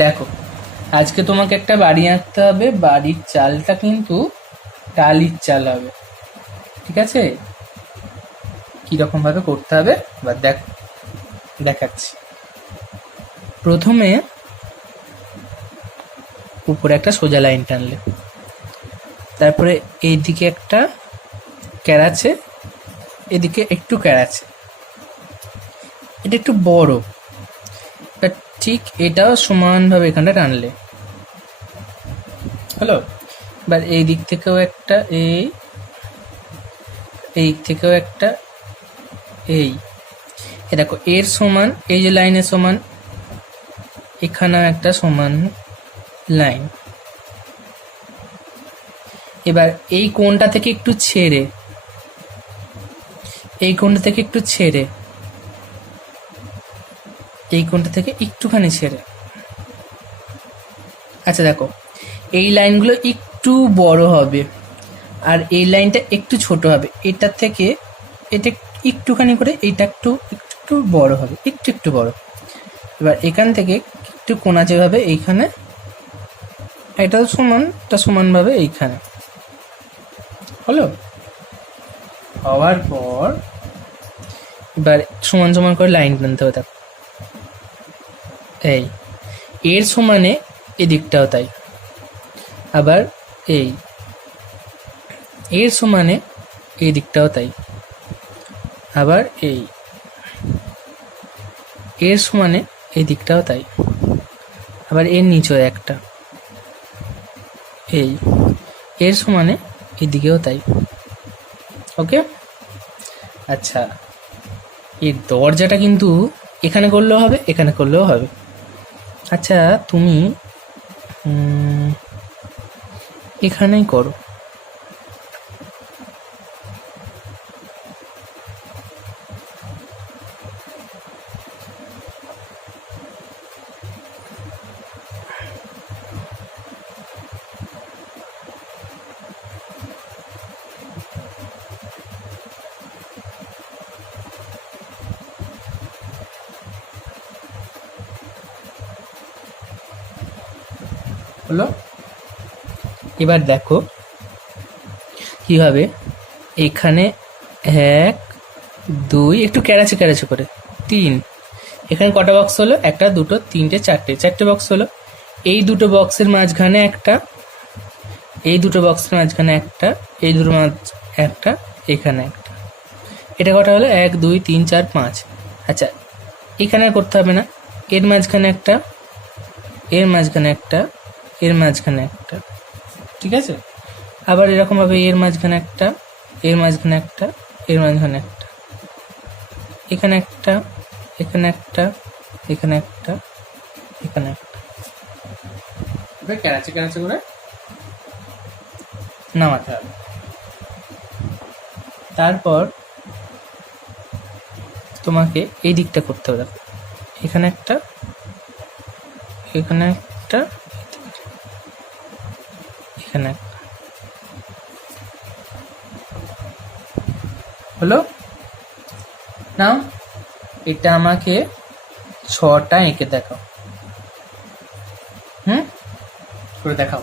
দেখো, আজকে তোমাকে একটা বাড়ি আঁকতে হবে। বাড়ির চালটা কিন্তু টালির চাল হবে, ঠিক আছে? কিরকম ভাবে করতে হবে এবার দেখাচ্ছি। প্রথমে উপরে একটা সোজা লাইন টানলে, তারপরে এইদিকে একটা ক্যারাচ্ছে, এদিকে একটু ক্যারাচ্ছে, এটা একটু বড়, ঠিক এটাও সমানভাবে এখানটা টানলে হলো। এবার এই দিক থেকেও একটা, এই দিক থেকেও একটা, এই দেখো এর সমান, এই যে লাইনের সমান এখানেও একটা সমান লাইন। এবার এই কোণটা থেকে একটু ছেড়ে, এই কোণটা থেকে একটু ছেড়ে, এই কোণটা থেকে একটুখানি ছেড়ে, আচ্ছা দেখো এই লাইনগুলো একটু বড় হবে আর এই লাইনটা একটু ছোট হবে। এটা থেকে এটা একটুখানি করে এইটা একটু একটু বড় হবে, একটু একটু বড়। এবার এখান থেকে একটু কোণা যেভাবে এইখানে, এটা সমান, এটা সমানভাবে এইখানে হলো। হওয়ার পর এবার সমান সমান করে লাইন টানতে হবে। দেখো এই এর সমানে এদিকটাও তাই, আবার এই এর সমানে এই দিকটাও তাই, আবার এই এর সমানে এই দিকটাও তাই, আবার এর নিচেও একটা, এই এর সমানে এই দিকেও তাই। ওকে, আচ্ছা এই দরজাটা কিন্তু এখানে করলেও হবে, এখানে করলেও হবে। আচ্ছা তুমি এখানেই করো। হলো, এবার দেখো কিভাবে এখানে 1 2 একটু ক্যারাচে ক্যারাচে করে 3, এখানে কটা বক্স হলো? 1 2 3 4টে বক্স হলো। এই দুটো বক্সের মাঝখানে একটা, এই দুটো বক্সের মাঝখানে একটা, এই দুটো একটা, এখানে একটা। এটা কটা হলো? 1 2 3 4 5। আচ্ছা এখানে করতে হবে না, এর মাঝখানে একটা, এর মাঝখানে একটা, এর মাঝখানে একটা, ঠিক আছে? আবার এরকম ভাবে এর মাঝখানে একটা, এর মাঝখানে একটা, এর মাঝখানে একটা, এখানে একটা, এখানে একটা, এখানে একটা, এখানে একটা, ক্যারাচে ক্যারাচে করে নামাতে হবে। তারপর তোমাকে এই দিকটা করতে হবে। এখানে একটা, এখানে একটা, এখানে একটা, হলো। নাও এটা আমাকে 6টা এঁকে দেখাও। করে দেখাও।